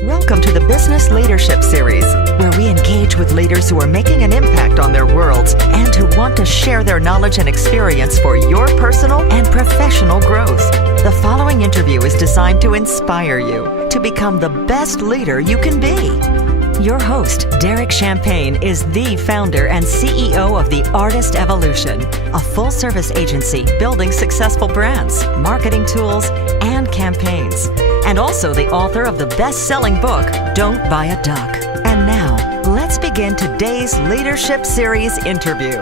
Welcome to the Business Leadership Series, where we engage with leaders who are making an impact on their worlds and who want to share their knowledge and experience for your personal and professional growth. The following interview is designed to inspire you to become the best leader you can be. Your host, Derek Champagne, is the founder and CEO of The Artist Evolution, a full-service agency building successful brands, marketing tools, and campaigns, and also the author of the best-selling book, Don't Buy a Duck. And now, let's begin today's Leadership Series interview.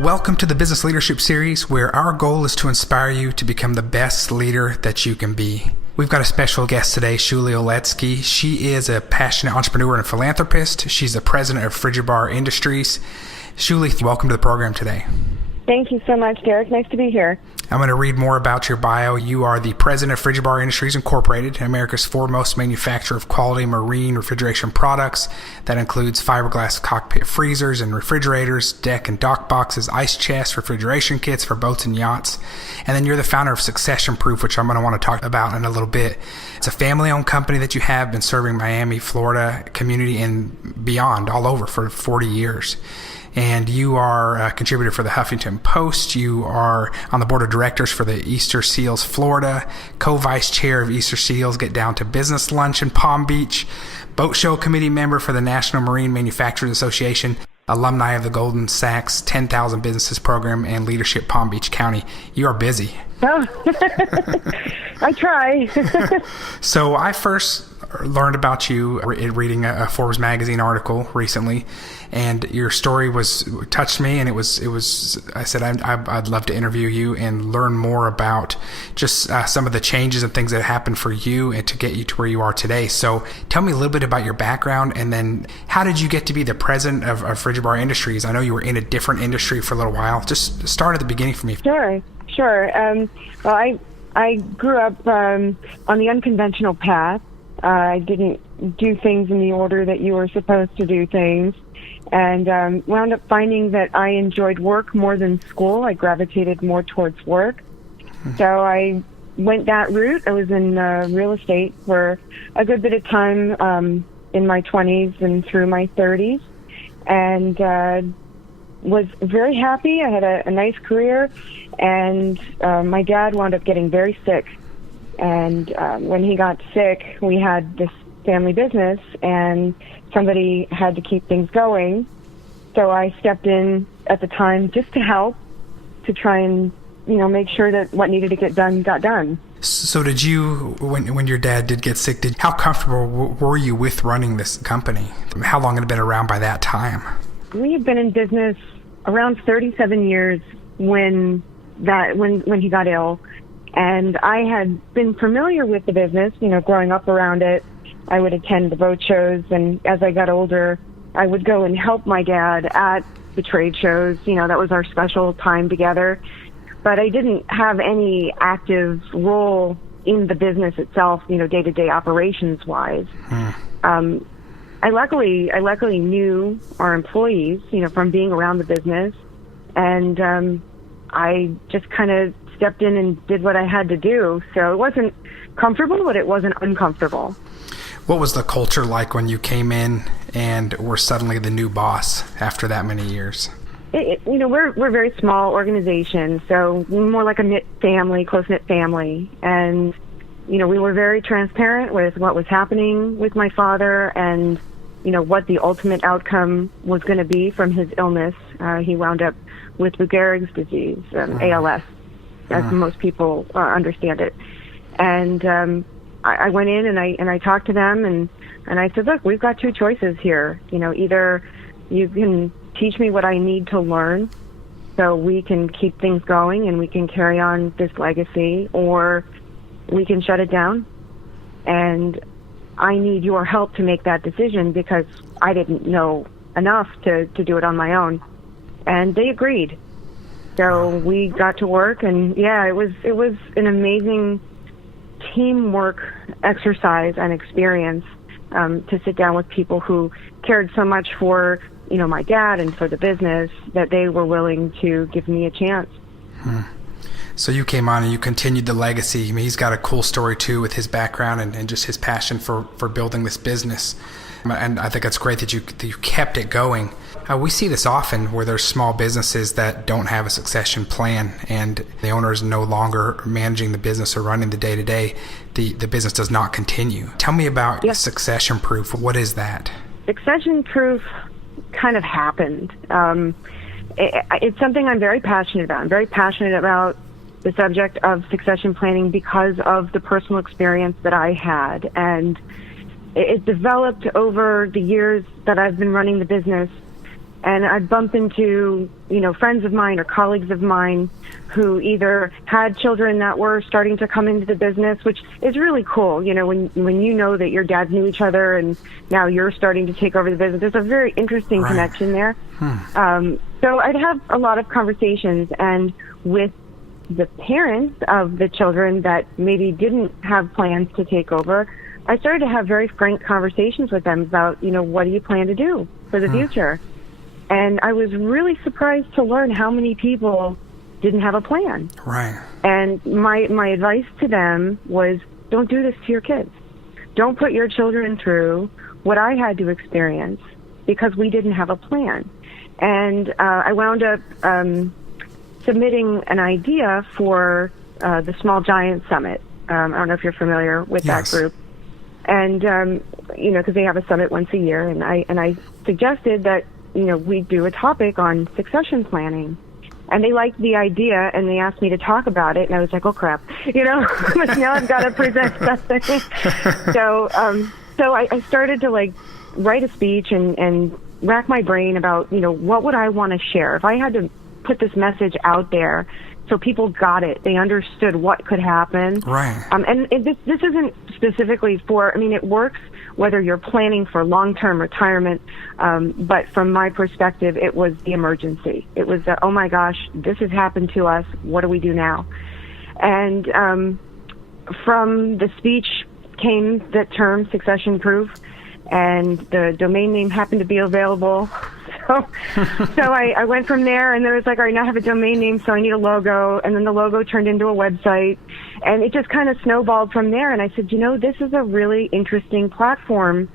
Welcome to the Business Leadership Series, where our goal is to inspire you to become the best leader that you can be. We've got a special guest today, Shuly Oletzky. She is a passionate entrepreneur and philanthropist. She's the President of Frigibar Industries. Shuly, welcome to the program today. Thank you so much, Derek. Nice to be here. I'm going to read more about your bio. You are the President of Frigibar Industries Incorporated, America's foremost manufacturer of quality marine refrigeration products. That includes fiberglass cockpit freezers and refrigerators, deck and dock boxes, ice chests, refrigeration kits for boats and yachts. And then you're the founder of SuccessionProof, which I'm going to want to talk about in a little bit. It's a family-owned company that you have been serving Miami, Florida community and beyond, all over for 40 years. And you are a contributor for the Huffington Post. You are on the board of directors for the Easter Seals Florida, co-vice chair of Easter Seals Get Down to Business Lunch in Palm Beach, boat show committee member for the National Marine Manufacturers Association, alumni of the Goldman Sachs 10,000 Businesses Program, and leadership Palm Beach County. You are busy. Oh, I try. So I first learned about you reading a Forbes magazine article recently, and your story touched me, and it was I said I'd love to interview you and learn more about just some of the changes and things that happened for you and to get you to where you are today. So tell me a little bit about your background, and then how did you get to be the president of Frigibar Industries? I know you were in a different industry for a little while. Just start at the beginning for me. Sure. Well, I grew up on the unconventional path. I didn't do things in the order that you were supposed to do things, and wound up finding that I enjoyed work more than school. I gravitated more towards work. So I went that route. I was in real estate for a good bit of time in my 20s and through my 30s, and was very happy. I had a nice career, and my dad wound up getting very sick. And when he got sick, we had this family business, and somebody had to keep things going. So I stepped in at the time just to help, to try and make sure that what needed to get done got done. So did you, when your dad did get sick, how comfortable were you with running this company? How long had it been around by that time? We had been in business around 37 years when he got ill. And I had been familiar with the business, growing up around it. I would attend the boat shows, and as I got older, I would go and help my dad at the trade shows. That was our special time together. But I didn't have any active role in the business itself, day-to-day operations-wise. I luckily knew our employees, from being around the business, and I just kind of stepped in and did what I had to do. So it wasn't comfortable, but it wasn't uncomfortable. What was the culture like when you came in and were suddenly the new boss after that many years? We're a very small organization, so more like a close-knit family. And, we were very transparent with what was happening with my father and, what the ultimate outcome was going to be from his illness. He wound up with Lou Gehrig's disease, ALS. As most people understand it. And I went in and I talked to them and I said, look, we've got two choices here. Either you can teach me what I need to learn so we can keep things going and we can carry on this legacy, or we can shut it down. And I need your help to make that decision because I didn't know enough to do it on my own. And they agreed. So we got to work, and it was an amazing teamwork exercise and experience to sit down with people who cared so much for my dad and for the business that they were willing to give me a chance. So you came on and you continued the legacy. I mean, he's got a cool story too with his background and just his passion for building this business. And I think it's great that you kept it going. We see this often where there's small businesses that don't have a succession plan and the owner is no longer managing the business or running the day-to-day. The business does not continue. Tell me about SuccessionProof. What is that? SuccessionProof kind of happened. It's something I'm very passionate about. I'm very passionate about the subject of succession planning because of the personal experience that I had. And it developed over the years that I've been running the business. And I'd bump into, friends of mine or colleagues of mine who either had children that were starting to come into the business, which is really cool. When you know that your dads knew each other and now you're starting to take over the business, there's a very interesting connection there. So I'd have a lot of conversations, and with the parents of the children that maybe didn't have plans to take over, I started to have very frank conversations with them about, what do you plan to do for the future? And I was really surprised to learn how many people didn't have a plan. Right. And my advice to them was, don't do this to your kids. Don't put your children through what I had to experience because we didn't have a plan. And I wound up submitting an idea for the Small Giant Summit. I don't know if you're familiar with that group. And, because they have a summit once a year. And I suggested that, we do a topic on succession planning. And they liked the idea, and they asked me to talk about it, and I was like, oh, crap, now I've got to present something. So I started to, write a speech and rack my brain about, what would I want to share? If I had to put this message out there so people got it, they understood what could happen. Right. And this isn't specifically for, it works whether you're planning for long-term retirement, but from my perspective, it was the emergency. It was the, oh my gosh, this has happened to us, what do we do now? And from the speech came the term SuccessionProof, and the domain name happened to be available. So I went from there, and there was all right, now I have a domain name, so I need a logo, and then the logo turned into a website, and it just kind of snowballed from there. And I said, this is a really interesting platform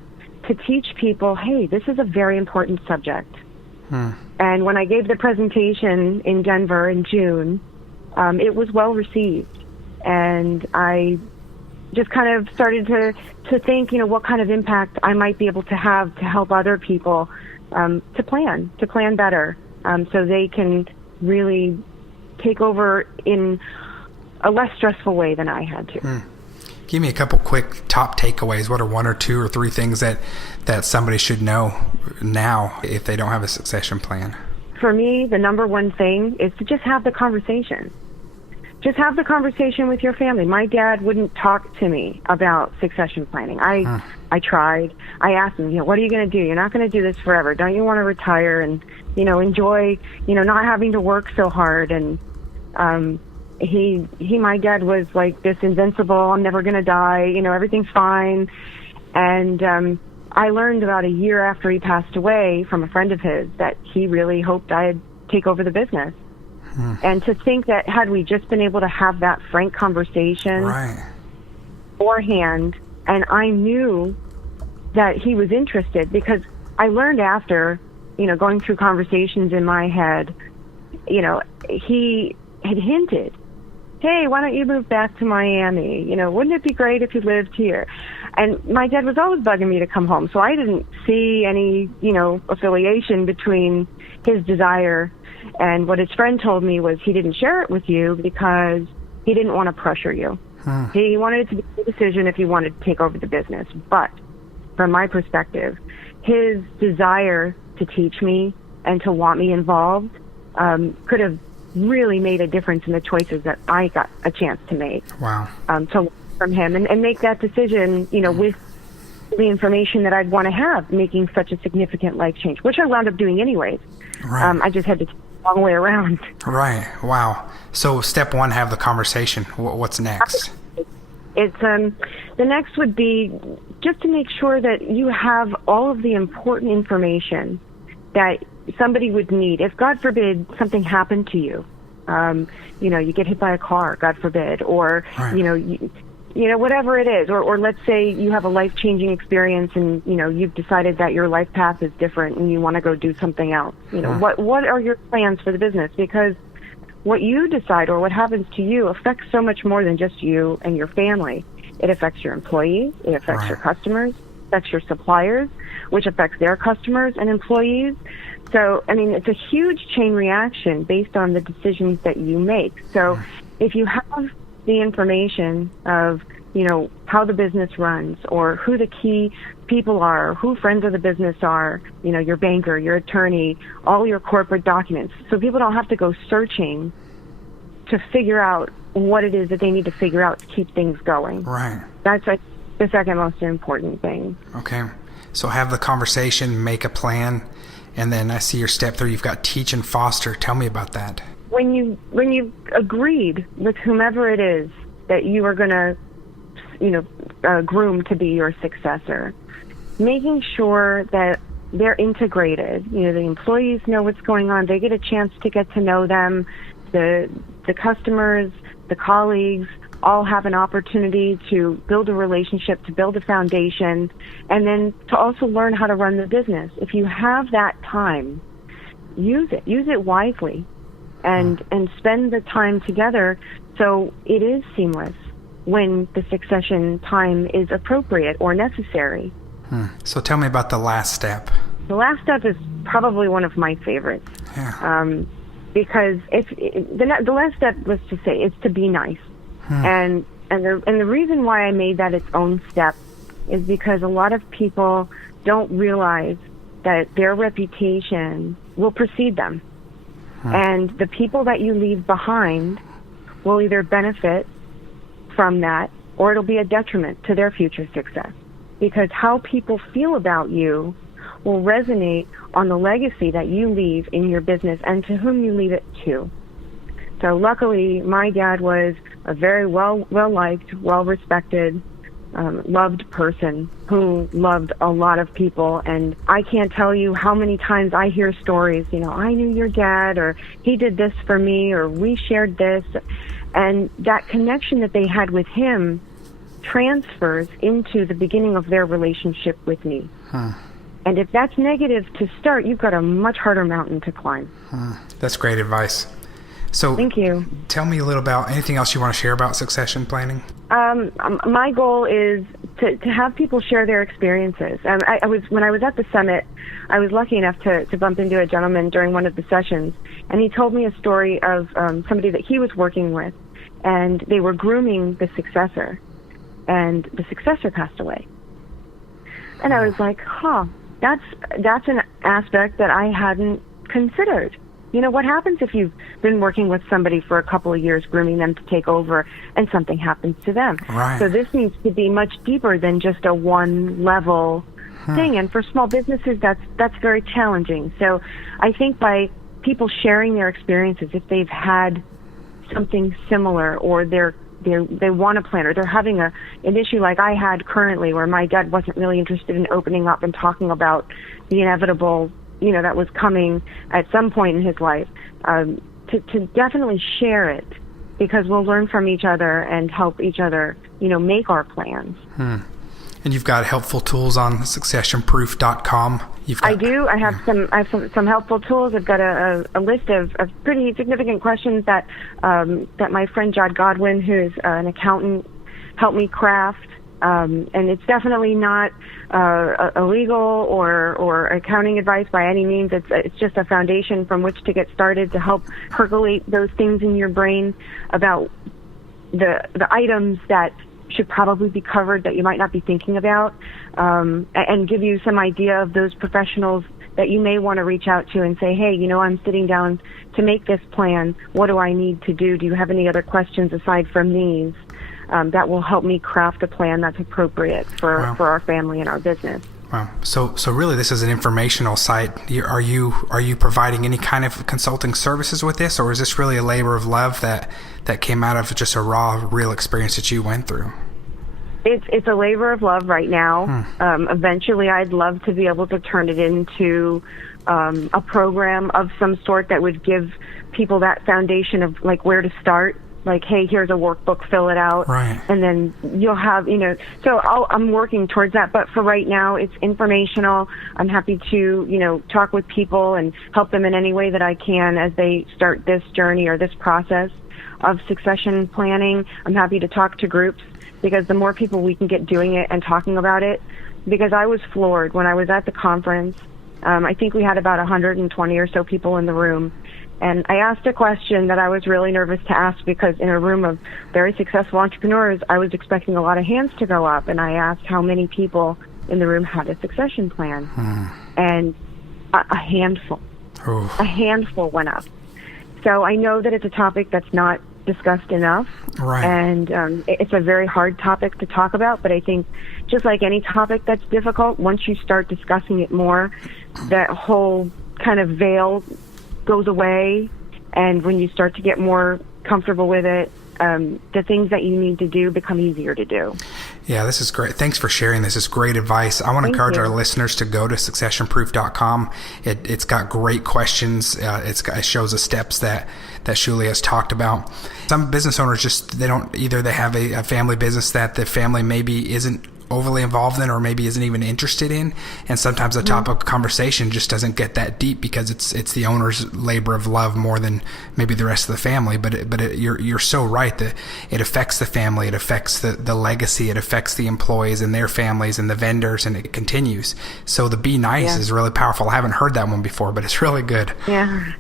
to teach people, hey, this is a very important subject. And when I gave the presentation in Denver in June, it was well received, and I just kind of started to think, what kind of impact I might be able to have to help other people to plan better, so they can really take over in a less stressful way than I had to. Give me a couple quick top takeaways. What are one or two or three things that somebody should know now if they don't have a succession plan? For me, the number one thing is to just have the conversation. Just have the conversation with your family. My dad wouldn't talk to me about succession planning. I tried. I asked him, what are you going to do? You're not going to do this forever. Don't you want to retire and, enjoy, not having to work so hard? And my dad was like this invincible, I'm never going to die, everything's fine. And I learned about a year after he passed away from a friend of his that he really hoped I'd take over the business. And to think that had we just been able to have that frank conversation beforehand, and I knew that he was interested, because I learned after, going through conversations in my head, he had hinted, hey, why don't you move back to Miami? Wouldn't it be great if you lived here? And my dad was always bugging me to come home, so I didn't see any, affiliation between his desire and what his friend told me was he didn't share it with you because he didn't want to pressure you. He wanted it to be a decision if you wanted to take over the business. But from my perspective, his desire to teach me and to want me involved could have really made a difference in the choices that I got a chance to make. Wow. To learn from him and make that decision, with the information that I'd want to have, making such a significant life change, which I wound up doing anyways. Right. I just had to take a long way around. Right. Wow. So step one, have the conversation. What's next? It's the next would be just to make sure that you have all of the important information that somebody would need. If, God forbid, something happened to you, You get hit by a car, God forbid, or, right. Whatever it is, or let's say you have a life-changing experience and, you've decided that your life path is different and you want to go do something else. What are your plans for the business? Because what you decide or what happens to you affects so much more than just you and your family. It affects your employees, it affects your customers, affects your suppliers, which affects their customers and employees. So, it's a huge chain reaction based on the decisions that you make. So if you have the information of, how the business runs or who the key people are, who friends of the business are, your banker, your attorney, all your corporate documents. So people don't have to go searching to figure out what it is that they need to figure out to keep things going. Right. That's the second most important thing. Okay. So have the conversation, make a plan, and then I see your step 3, you've got teach and foster. Tell me about that. When you agreed with whomever it is that you are going to, groom to be your successor, making sure that they're integrated. The employees know what's going on. They get a chance to get to know them. The customers, the colleagues, all have an opportunity to build a relationship, to build a foundation, and then to also learn how to run the business. If you have that time, use it wisely, and spend the time together so it is seamless when the succession time is appropriate or necessary. So tell me about the last step. The last step is probably one of my favorites. Yeah. Because the last step, let's just say, is to be nice. And the reason why I made that its own step is because a lot of people don't realize that their reputation will precede them. And the people that you leave behind will either benefit from that or it'll be a detriment to their future success. Because how people feel about you will resonate on the legacy that you leave in your business and to whom you leave it to. So luckily, my dad was a very well-liked, well-respected, loved person who loved a lot of people. And I can't tell you how many times I hear stories, I knew your dad, or he did this for me, or we shared this. And that connection that they had with him transfers into the beginning of their relationship with me. And if that's negative to start, you've got a much harder mountain to climb. That's great advice. So thank you. Tell me a little about anything else you want to share about succession planning. My goal is to have people share their experiences. When I was at the summit, I was lucky enough to bump into a gentleman during one of the sessions, and he told me a story of somebody that he was working with, and they were grooming the successor, and the successor passed away. And I was like, that's an aspect that I hadn't considered. What happens if you've been working with somebody for a couple of years, grooming them to take over, and something happens to them? Right. So this needs to be much deeper than just a one-level thing. And for small businesses, that's very challenging. So I think by people sharing their experiences, if they've had something similar, or they want to plan, or they're having an issue like I had currently, where my dad wasn't really interested in opening up and talking about the inevitable that was coming at some point in his life, to definitely share it, because we'll learn from each other and help each other, make our plans. And you've got helpful tools on successionproof.com. I do. I have some helpful tools. I've got a list of pretty significant questions that my friend Jod Godwin, who's an accountant, helped me craft. And it's definitely not a legal or accounting advice by any means. It's just a foundation from which to get started to help percolate those things in your brain about the items that should probably be covered that you might not be thinking about, and give you some idea of those professionals that you may want to reach out to and say, hey, I'm sitting down to make this plan. What do I need to do? Do you have any other questions aside from these? That will help me craft a plan that's appropriate for our family and our business. Wow. So really this is an informational site. Are you providing any kind of consulting services with this, or is this really a labor of love that came out of just a raw, real experience that you went through? It's a labor of love right now. Eventually, I'd love to be able to turn it into a program of some sort that would give people that foundation of like where to start. Like, hey, here's a workbook, fill it out, right. And then you'll have, so I'm working towards that. But for right now, it's informational. I'm happy to, talk with people and help them in any way that I can as they start this journey or this process of succession planning. I'm happy to talk to groups, because the more people we can get doing it and talking about it, because I was floored when I was at the conference. I think we had about 120 or so people in the room. And I asked a question that I was really nervous to ask, because in a room of very successful entrepreneurs, I was expecting a lot of hands to go up. And I asked how many people in the room had a succession plan. And a handful. Oof. A handful went up. So I know that it's a topic that's not discussed enough. Right. And it's a very hard topic to talk about. But I think just like any topic that's difficult, once you start discussing it more, that whole kind of veil goes away, and when you start to get more comfortable with it, the things that you need to do become easier to do. Yeah, this is great. Thanks for sharing this. It's great advice. I want to encourage our listeners to go to successionproof.com. It's got great questions. It shows the steps that Shuly has talked about. Some business owners they have a family business that the family maybe isn't overly involved in, or maybe isn't even interested in, and sometimes the topic of conversation just doesn't get that deep because it's the owner's labor of love more than maybe the rest of the family. But you're so right that it affects the family, it affects the legacy, it affects the employees and their families and the vendors, and it continues. So the be nice is really powerful. I haven't heard that one before, but it's really good. Yeah,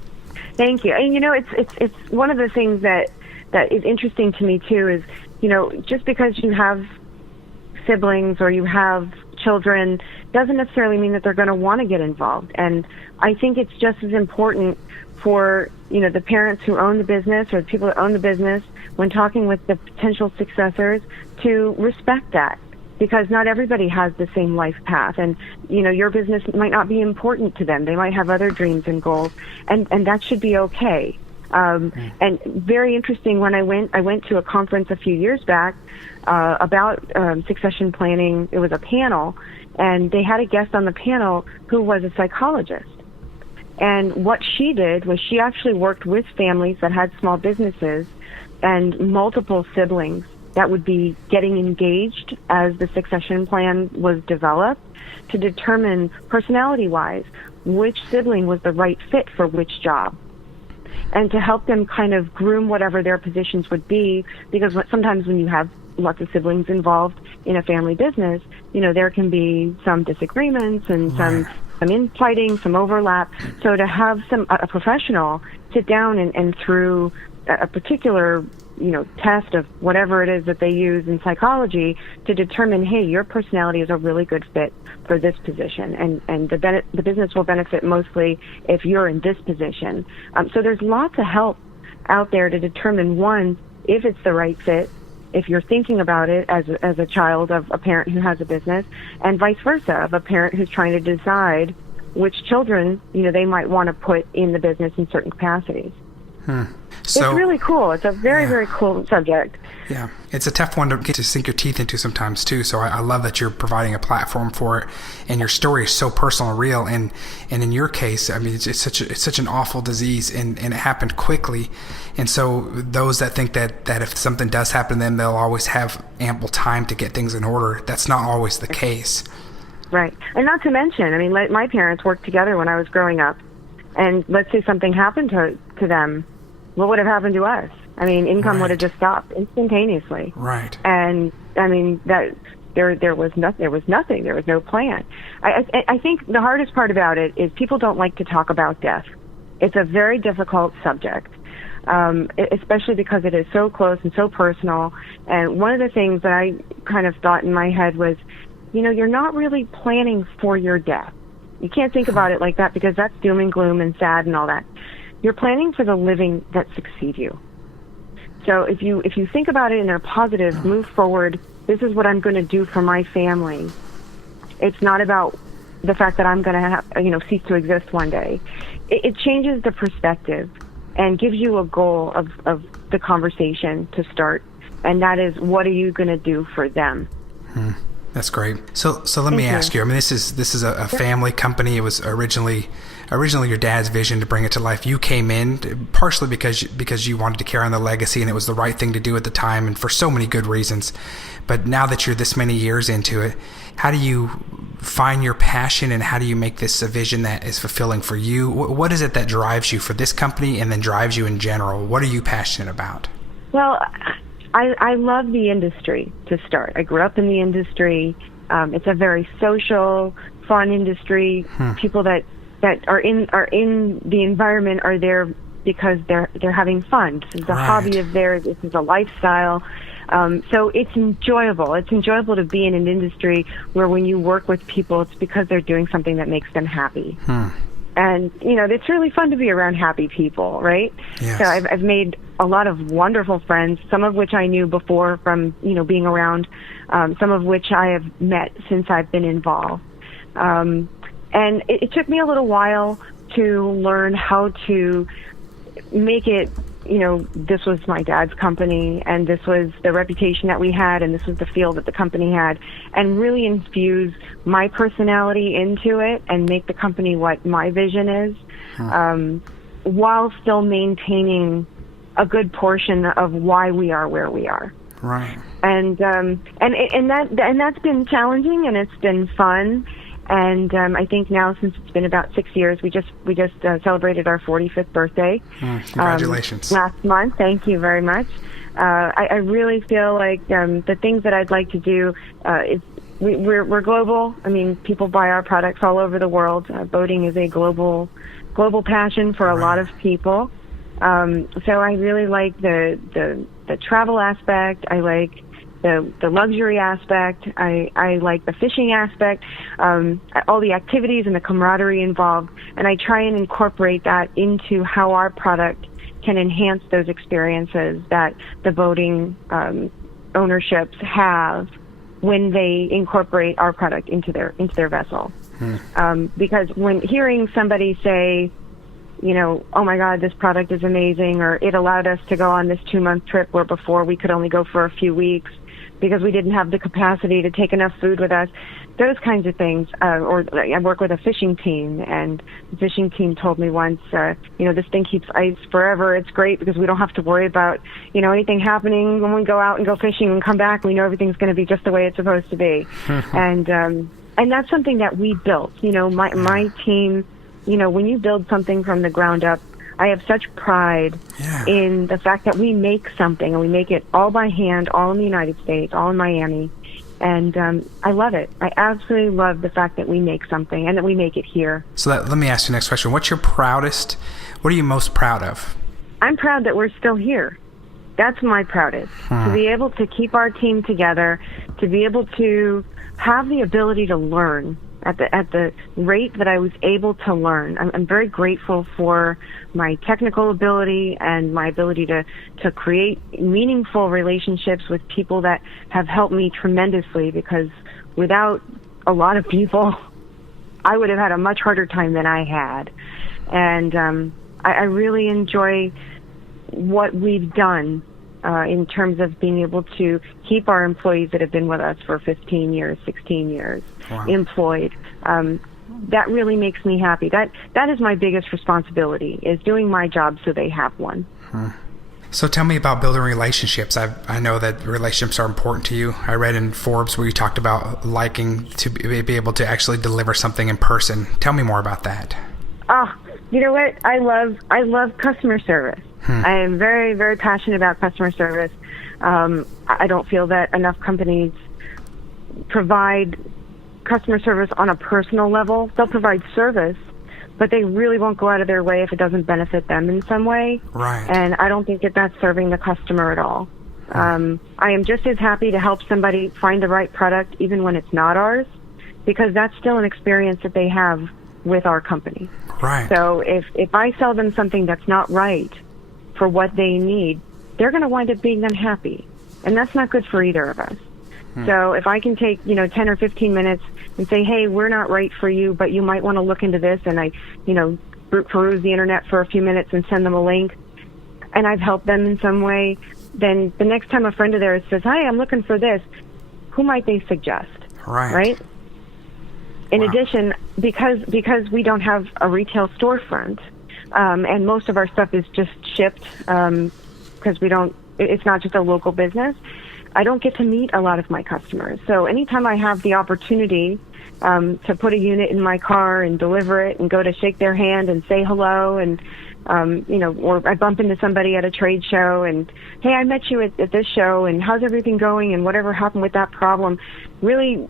thank you. And it's one of the things that is interesting to me too is just because you have siblings or you have children doesn't necessarily mean that they're going to want to get involved. And I think it's just as important for the parents who own the business or the people that own the business, when talking with the potential successors, to respect that, because not everybody has the same life path, and your business might not be important to them. They might have other dreams and goals, and that should be okay. And very interesting, when I went to a conference a few years back about succession planning. It was a panel, and they had a guest on the panel who was a psychologist. And what she did was she actually worked with families that had small businesses and multiple siblings that would be getting engaged as the succession plan was developed, to determine personality-wise which sibling was the right fit for which job, and to help them kind of groom whatever their positions would be, because sometimes when you have lots of siblings involved in a family business, there can be some disagreements and some infighting, some overlap. So to have a professional sit down and through a particular test of whatever it is that they use in psychology to determine, hey, your personality is a really good fit for this position, and the business will benefit mostly if you're in this position. So there's lots of help out there to determine, one, if it's the right fit, if you're thinking about it as a child of a parent who has a business, and vice versa, of a parent who's trying to decide which children they might want to put in the business in certain capacities. So, it's really cool. It's a very, very cool subject. Yeah, it's a tough one to get to sink your teeth into sometimes too. So I love that you're providing a platform for it, and your story is so personal and real. And in your case, I mean, it's such an awful disease, and it happened quickly. And so those that think that if something does happen to them, they'll always have ample time to get things in order. That's not always the case. Right, and not to mention, I mean, my parents worked together when I was growing up, and let's say something happened to them. What would have happened to us? I mean, income would have just stopped instantaneously. Right. And I mean, that there was nothing. There was no plan. I think the hardest part about it is people don't like to talk about death. It's a very difficult subject, especially because it is so close and so personal. And one of the things that I kind of thought in my head was, you're not really planning for your death. You can't think about it like that, because that's doom and gloom and sad and all that. You're planning for the living that succeed you. So if you think about it in a positive, move forward, this is what I'm going to do for my family. It's not about the fact that I'm going to have, cease to exist one day. It changes the perspective and gives you a goal of the conversation to start. And that is, what are you going to do for them? That's great. So let me ask you. I mean, this is a family company. It was originally your dad's vision to bring it to life. You came in partially because you wanted to carry on the legacy, and it was the right thing to do at the time, and for so many good reasons. But now that you're this many years into it, how do you find your passion, and how do you make this a vision that is fulfilling for you? What is it that drives you for this company, and then drives you in general? What are you passionate about? Well, I love the industry to start. I grew up in the industry. It's a very social, fun industry. People that are in the environment are there because they're having fun. This is a hobby of theirs. This is a lifestyle. So it's enjoyable. It's enjoyable to be in an industry where when you work with people, it's because they're doing something that makes them happy. And, it's really fun to be around happy people, right? Yes. So I've made a lot of wonderful friends, some of which I knew before from, being around, some of which I have met since I've been involved. And it took me a little while to learn how to make it, this was my dad's company, and this was the reputation that we had, and this was the feel that the company had, and really infuse my personality into it and make the company what my vision is, while still maintaining a good portion of why we are where we are. Right. And that's been challenging, and it's been fun. And I think now, since it's been about 6 years, we just celebrated our 45th birthday. Congratulations! Last month. Thank you very much. I really feel like the things that I'd like to do is we're global. I mean, people buy our products all over the world. Boating is a global passion for a lot of people. So I really like the travel aspect. I like the luxury aspect. I like the fishing aspect, all the activities and the camaraderie involved, and I try and incorporate that into how our product can enhance those experiences that the boating ownerships have when they incorporate our product into their vessel. Because when hearing somebody say, oh my God, this product is amazing, or it allowed us to go on this 2-month trip where before we could only go for a few weeks because we didn't have the capacity to take enough food with us, those kinds of things. Or I work with a fishing team, and the fishing team told me once, this thing keeps ice forever. It's great because we don't have to worry about, anything happening when we go out and go fishing and come back. We know everything's going to be just the way it's supposed to be. And that's something that we built. My team, when you build something from the ground up, I have such pride in the fact that we make something, and we make it all by hand, all in the United States, all in Miami. And I love it. I absolutely love the fact that we make something and that we make it here. So let me ask you the next question. What are you most proud of? I'm proud that we're still here. That's my proudest. To be able to keep our team together, to be able to have the ability to learn at the rate that I was able to learn. I'm very grateful for my technical ability and my ability to create meaningful relationships with people that have helped me tremendously, because without a lot of people, I would have had a much harder time than I had. And I really enjoy what we've done in terms of being able to keep our employees that have been with us for 15 years, 16 years, employed. That really makes me happy. That is my biggest responsibility, is doing my job so they have one. So tell me about building relationships. I know that relationships are important to you. I read in Forbes where you talked about liking to be able to actually deliver something in person. Tell me more about that. Oh, you know what? I love customer service. I am very, very passionate about customer service. I don't feel that enough companies provide customer service on a personal level. They'll provide service, but they really won't go out of their way if it doesn't benefit them in some way. Right. And I don't think that that's serving the customer at all. I am just as happy to help somebody find the right product even when it's not ours, because that's still an experience that they have with our company. Right. So if I sell them something that's not right for what they need, they're going to wind up being unhappy. And that's not good for either of us. So if I can take, 10 or 15 minutes and say, hey, we're not right for you, but you might want to look into this, and I, peruse the internet for a few minutes and send them a link, and I've helped them in some way, then the next time a friend of theirs says, hi, I'm looking for this, who might they suggest? Right. In addition, because we don't have a retail storefront, and most of our stuff is just shipped, because it's not just a local business, I don't get to meet a lot of my customers. So anytime I have the opportunity to put a unit in my car and deliver it and go to shake their hand and say hello, and or I bump into somebody at a trade show and, hey, I met you at this show, and how's everything going, and whatever happened with that problem, really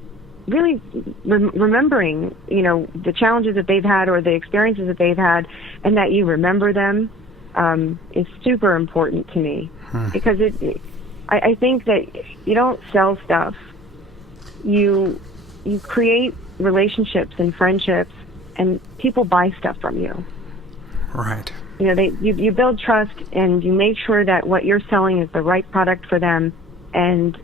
remembering, the challenges that they've had or the experiences that they've had, and that you remember them, is super important to me. Because I think that you don't sell stuff. You create relationships and friendships, and people buy stuff from you. Right. You build trust, and you make sure that what you're selling is the right product for them, and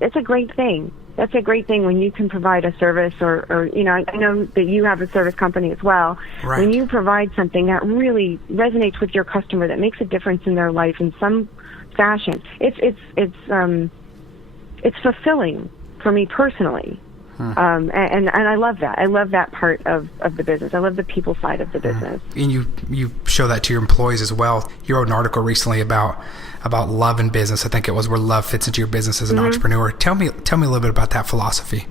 it's a great thing. That's a great thing when you can provide a service, or I know that you have a service company as well. Right. When you provide something that really resonates with your customer, that makes a difference in their life in some fashion, it's fulfilling for me personally. And I love that. I love that part of the business. I love the people side of the business. And you show that to your employees as well. You wrote an article recently about love in business. I think it was where love fits into your business as an entrepreneur. Tell me a little bit about that philosophy.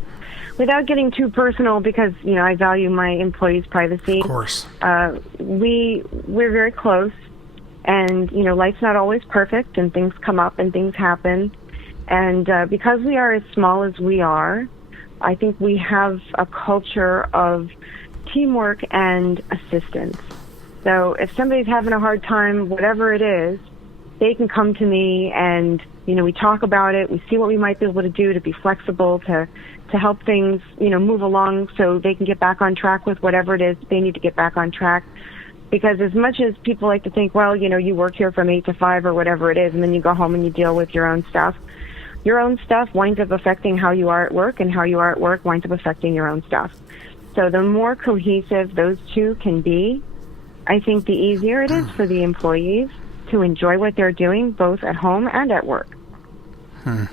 Without getting too personal, because I value my employees' privacy. Of course. We're very close, and life's not always perfect, and things come up and things happen. And because we are as small as we are, I think we have a culture of teamwork and assistance. So if somebody's having a hard time, whatever it is, they can come to me, and we talk about it. We see what we might be able to do to be flexible, to help things move along, so they can get back on track with whatever it is they need to get back on track. Because as much as people like to think, well, you work here from 8 to 5 or whatever it is, and then you go home and you deal with your own stuff. Your own stuff winds up affecting how you are at work, and how you are at work winds up affecting your own stuff. So the more cohesive those two can be, I think the easier it is for the employees to enjoy what they're doing, both at home and at work. I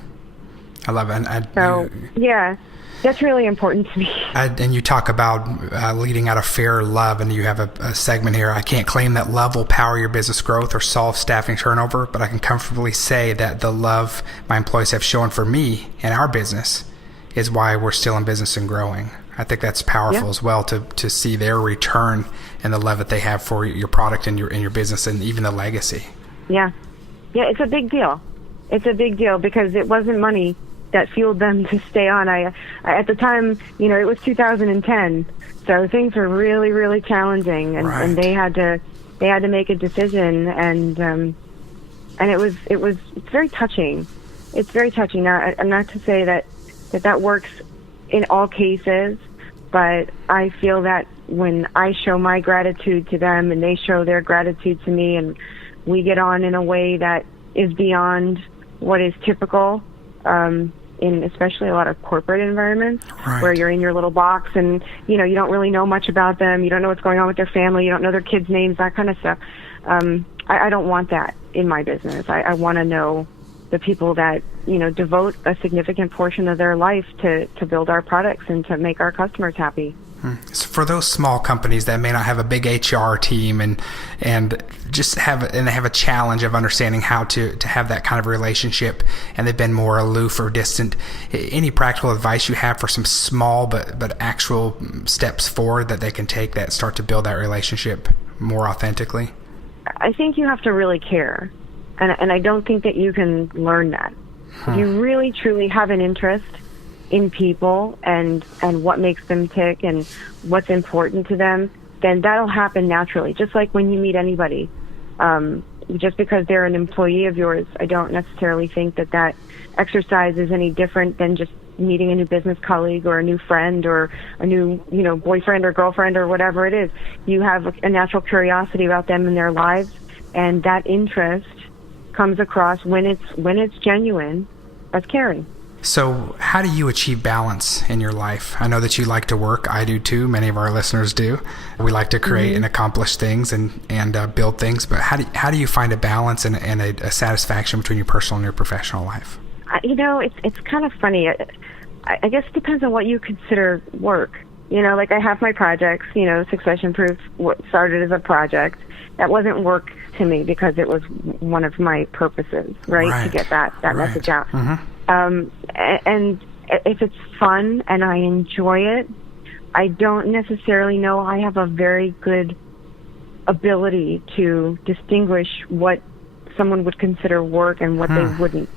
love it. Yeah, that's really important to me. And you talk about leading out of fear, love, and you have a segment here. I can't claim that love will power your business growth or solve staffing turnover, but I can comfortably say that the love my employees have shown for me and our business is why we're still in business and growing. I think that's powerful as well, to see their return and the love that they have for your product and your business, and even the legacy. Yeah, it's a big deal. It's a big deal because it wasn't money that fueled them to stay on. I at the time, it was 2010, so things were really, really challenging, and they had to make a decision, and it's very touching. It's very touching. Now, not to say that works in all cases, but I feel that when I show my gratitude to them and they show their gratitude to me, and we get on in a way that is beyond what is typical, in especially a lot of corporate environments, where you're in your little box and you don't really know much about them, you don't know what's going on with their family, you don't know their kids' names, that kind of stuff. I don't want that in my business. I want to know the people that devote a significant portion of their life to build our products and to make our customers happy. So for those small companies that may not have a big HR team and just have a challenge of understanding how to have that kind of relationship, and they've been more aloof or distant, any practical advice you have for some small but actual steps forward that they can take that start to build that relationship more authentically? I think you have to really care, and I don't think that you can learn that. If you really truly have an interest in people and what makes them tick and what's important to them, then that'll happen naturally. Just like when you meet anybody, just because they're an employee of yours, I don't necessarily think that exercise is any different than just meeting a new business colleague or a new friend or a new boyfriend or girlfriend or whatever it is. You have a natural curiosity about them and their lives, and that interest comes across when it's genuine as caring. So how do you achieve balance in your life? I know that you like to work. I do too. Many of our listeners do. We like to create and accomplish things and build things. But how do you find a balance and a satisfaction between your personal and your professional life? It's kind of funny. I guess it depends on what you consider work. Like I have my projects, SuccessionProof started as a project. That wasn't work to me because it was one of my purposes, right? To get that message out. And if it's fun and I enjoy it, I don't necessarily know I have a very good ability to distinguish what someone would consider work and what they wouldn't.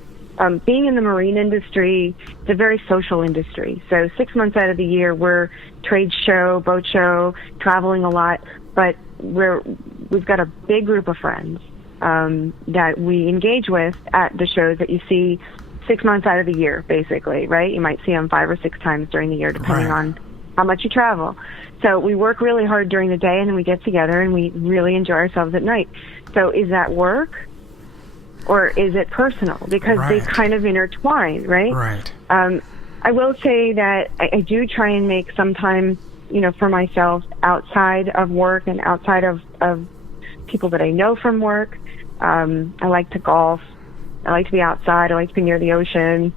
Being in the marine industry, it's a very social industry. So 6 months out of the year, we're trade show, boat show, traveling a lot, but we've got a big group of friends that we engage with at the shows that you see 6 months out of the year, basically, right? You might see them 5 or 6 times during the year, depending on how much you travel. So we work really hard during the day, and then we get together and we really enjoy ourselves at night. So is that work? Or is it personal? Because they kind of intertwine, right? Right. I will say that I do try and make some time, for myself outside of work and outside of people that I know from work. I like to golf. I like to be outside. I like to be near the ocean.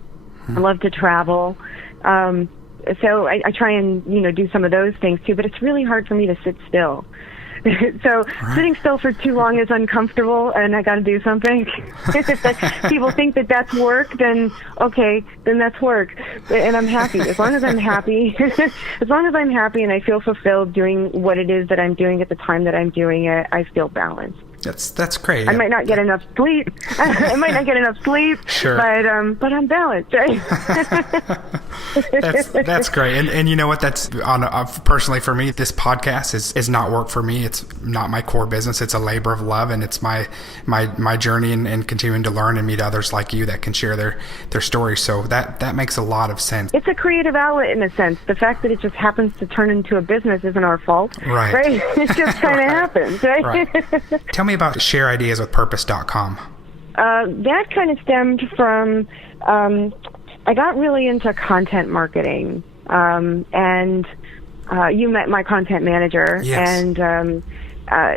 I love to travel. So I try and, do some of those things too, but it's really hard for me to sit still. So sitting still for too long is uncomfortable, and I got to do something. If people think that that's work, then okay, then that's work, and I'm happy. As long as I'm happy, and I feel fulfilled doing what it is that I'm doing at the time that I'm doing it, I feel balanced. That's great. I might not get enough sleep. Sure. But I'm balanced, right? That's great. And you know what? That's personally for me, this podcast is not work for me. It's not my core business. It's a labor of love, and it's my journey and continuing to learn and meet others like you that can share their stories. So that makes a lot of sense. It's a creative outlet in a sense. The fact that it just happens to turn into a business isn't our fault. Right? It just kind of happens, right? Tell me about shareideaswithpurpose.com. That kind of stemmed from, I got really into content marketing, and you met my content manager, and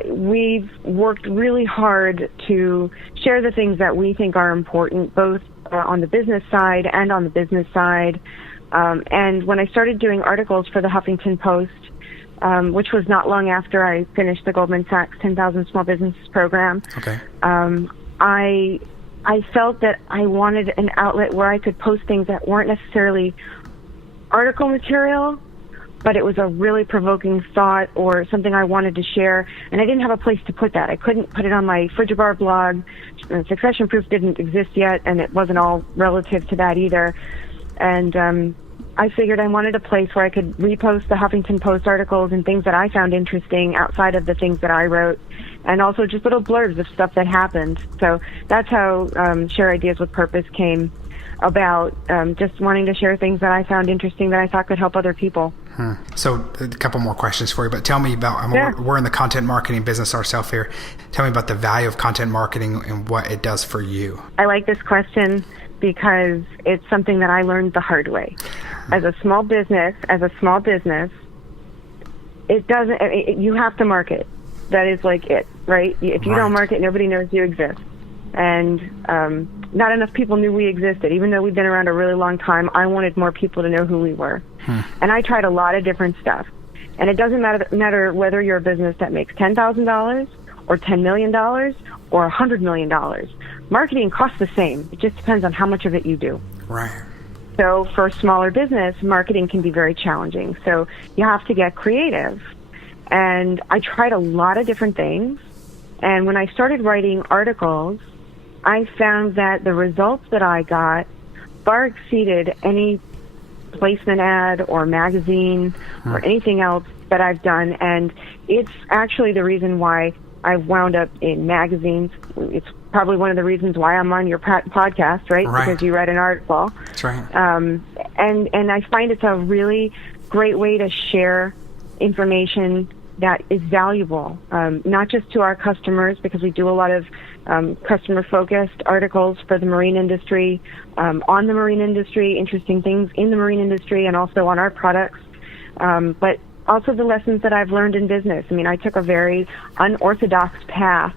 we've worked really hard to share the things that we think are important, both on the business side and on the business side. And when I started doing articles for the Huffington Post, which was not long after I finished the Goldman Sachs 10,000 Small Businesses program. Okay. I felt that I wanted an outlet where I could post things that weren't necessarily article material, but it was a really provoking thought or something I wanted to share, and I didn't have a place to put that. I couldn't put it on my Frigibar blog. SuccessionProof didn't exist yet, and it wasn't all relative to that either. And I figured I wanted a place where I could repost the Huffington Post articles and things that I found interesting outside of the things that I wrote, and also just little blurbs of stuff that happened. So that's how Share Ideas with Purpose came about, just wanting to share things that I found interesting that I thought could help other people. So a couple more questions for you, but tell me about, we're in the content marketing business ourselves here. Tell me about the value of content marketing and what it does for you. I like this question because it's something that I learned the hard way. As a small business, you have to market. That is like it, right? If you don't market, nobody knows you exist. And not enough people knew we existed. Even though we've been around a really long time, I wanted more people to know who we were. And I tried a lot of different stuff. And it doesn't matter whether you're a business that makes $10,000 or $10 million or $100 million. Marketing costs the same. It just depends on how much of it you do. Right. So for a smaller business, marketing can be very challenging. So you have to get creative. And I tried a lot of different things. And when I started writing articles, I found that the results that I got far exceeded any placement ad or magazine or anything else that I've done. And it's actually the reason why I've wound up in magazines. It's probably one of the reasons why I'm on your podcast, right? Because you read an article. That's right. And I find it's a really great way to share information that is valuable, not just to our customers, because we do a lot of customer-focused articles for the marine industry, on the marine industry, interesting things in the marine industry, and also on our products, but also the lessons that I've learned in business. I mean, I took a very unorthodox path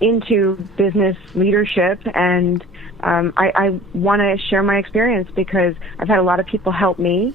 into business leadership, and I want to share my experience because I've had a lot of people help me.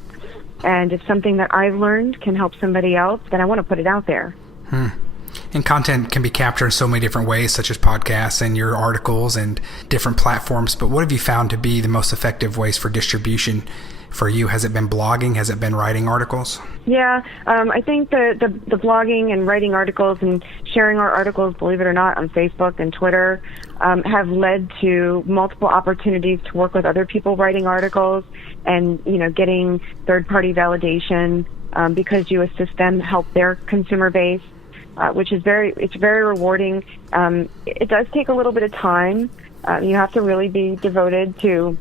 And if something that I've learned can help somebody else, then I want to put it out there. And content can be captured in so many different ways, such as podcasts and your articles and different platforms. But what have you found to be the most effective ways for distribution for you? Has it been blogging? Has it been writing articles? Yeah, I think the blogging and writing articles and sharing our articles, believe it or not, on Facebook and Twitter have led to multiple opportunities to work with other people writing articles and, getting third-party validation because you assist them help their consumer base, which is very rewarding. It does take a little bit of time. You have to really be devoted to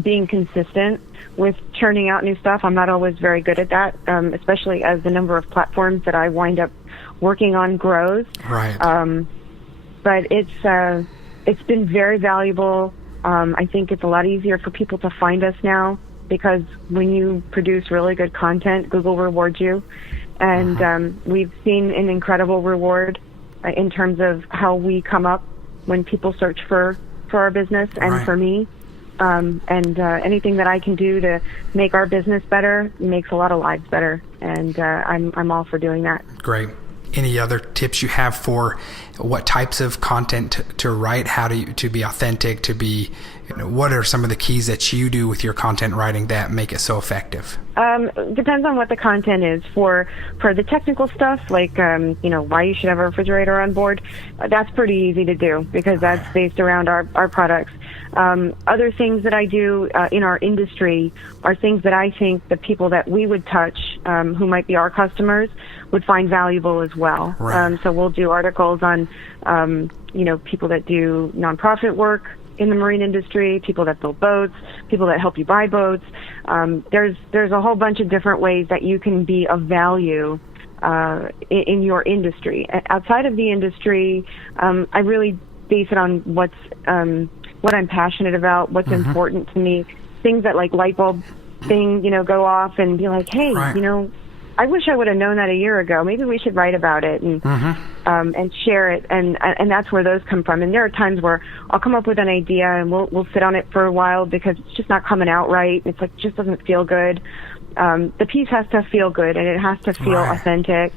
being consistent with churning out new stuff. I'm not always very good at that, especially as the number of platforms that I wind up working on grows. Right. But it's been very valuable. I think it's a lot easier for people to find us now because when you produce really good content, Google rewards you. And we've seen an incredible reward in terms of how we come up when people search for our business and for me. Anything that I can do to make our business better makes a lot of lives better, and I'm all for doing that. Great. Any other tips you have for what types of content to write, how to be authentic, to be, what are some of the keys that you do with your content writing that make it so effective? Depends on what the content is. For the technical stuff, like, why you should have a refrigerator on board, that's pretty easy to do because that's based around our products. Other things that I do in our industry are things that I think the people that we would touch, who might be our customers, would find valuable as well. Right. So we'll do articles on, people that do nonprofit work in the marine industry, people that build boats, people that help you buy boats. There's a whole bunch of different ways that you can be of value in your industry. Outside of the industry, I really base it on what I'm passionate about, what's important to me. Things that like light bulb thing, go off and be like, hey, I wish I would have known that a year ago. Maybe we should write about it and share it. And that's where those come from. And there are times where I'll come up with an idea and we'll sit on it for a while because it's just not coming out right. It's like, just doesn't feel good. The piece has to feel good and it has to feel authentic.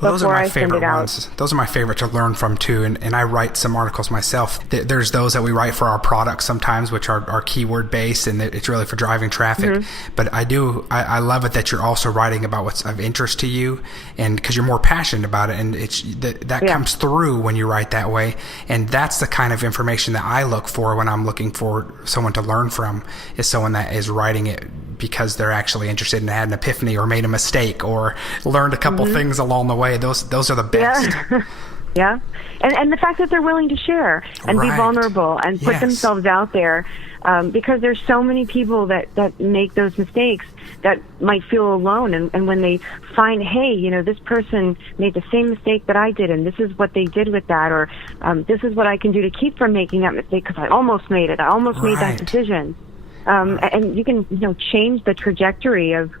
Well, those are my favorite ones. Those are my favorite to learn from too. And I write some articles myself. There's those that we write for our products sometimes, which are keyword based, and it's really for driving traffic. But I love it that you're also writing about what's of interest to you, and because you're more passionate about it, and that comes through when you write that way. And that's the kind of information that I look for when I'm looking for someone to learn from, is someone that is writing it because they're actually interested and had an epiphany or made a mistake or learned a couple things along the way. Those are the best. Yeah. And the fact that they're willing to share and be vulnerable and put themselves out there, because there's so many people that make those mistakes that might feel alone. And when they find, hey, this person made the same mistake that I did, and this is what they did with that, or this is what I can do to keep from making that mistake because I almost made it. I almost made that decision. And you can, change the trajectory of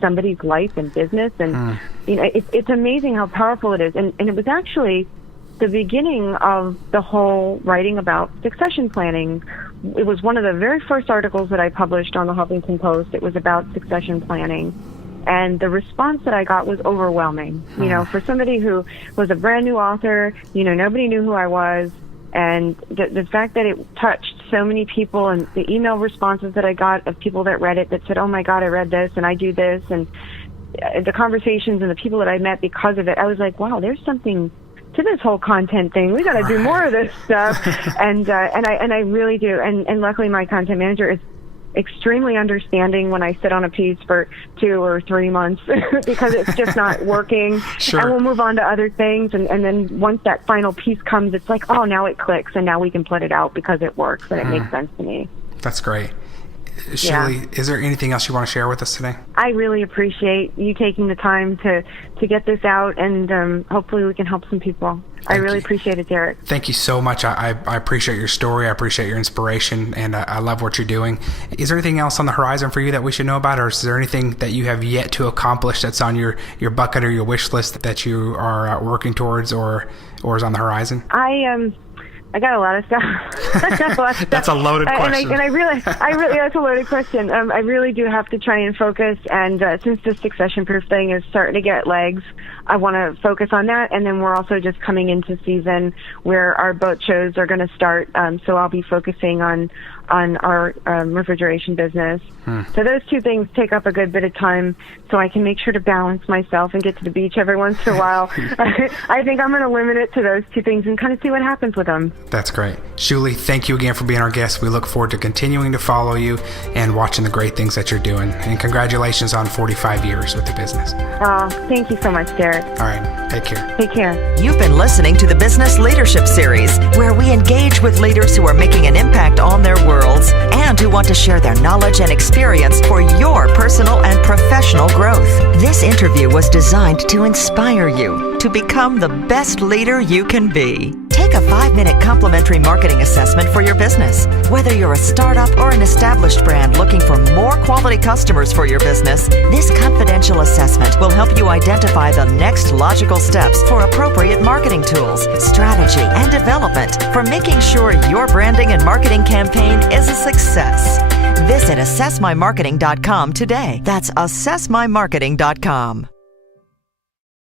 somebody's life and business. And, it's amazing how powerful it is. And it was actually the beginning of the whole writing about succession planning. It was one of the very first articles that I published on the Huffington Post. It was about succession planning. And the response that I got was overwhelming. For somebody who was a brand new author, nobody knew who I was. And the fact that it touched so many people, and the email responses that I got of people that read it that said, oh my God, I read this and I do this, and the conversations and the people that I met because of it, I was like, wow, there's something to this whole content thing. We got to do more of this stuff. and I really do. And luckily my content manager is extremely understanding when I sit on a piece for 2 or 3 months because it's just not working. And we'll move on to other things. And then once that final piece comes, it's like, oh, now it clicks and now we can put it out because it works and it makes sense to me. That's great. Shuly, is there anything else you want to share with us today? I really appreciate you taking the time to get this out, and hopefully we can help some people. I really appreciate it, Derek. Thank you so much. I appreciate your story. I appreciate your inspiration, and I love what you're doing. Is there anything else on the horizon for you that we should know about, or is there anything that you have yet to accomplish that's on your bucket or your wish list that you are working towards or is on the horizon? I got a lot of stuff. That's a loaded question. And I really, that's a loaded question. I really do have to try and focus. And since the succession-proof thing is starting to get legs, I want to focus on that. And then we're also just coming into season where our boat shows are going to start. So I'll be focusing on our refrigeration business. So those two things take up a good bit of time. So I can make sure to balance myself and get to the beach every once in a while. I think I'm going to limit it to those two things and kind of see what happens with them. That's great. Shuly, thank you again for being our guest. We look forward to continuing to follow you and watching the great things that you're doing. And congratulations on 45 years with the business. Oh, thank you so much, Derek. All right. Take care. Take care. You've been listening to the Business Leadership Series, where we engage with leaders who are making an impact on their worlds and who want to share their knowledge and experience for your personal and professional growth. This interview was designed to inspire you to become the best leader you can be. Take a 5-minute complimentary marketing assessment for your business. Whether you're a startup or an established brand looking for more quality customers for your business, this confidential assessment will help you identify the next logical steps for appropriate marketing tools, strategy, and development for making sure your branding and marketing campaign is a success. Visit AssessMyMarketing.com today. That's AssessMyMarketing.com.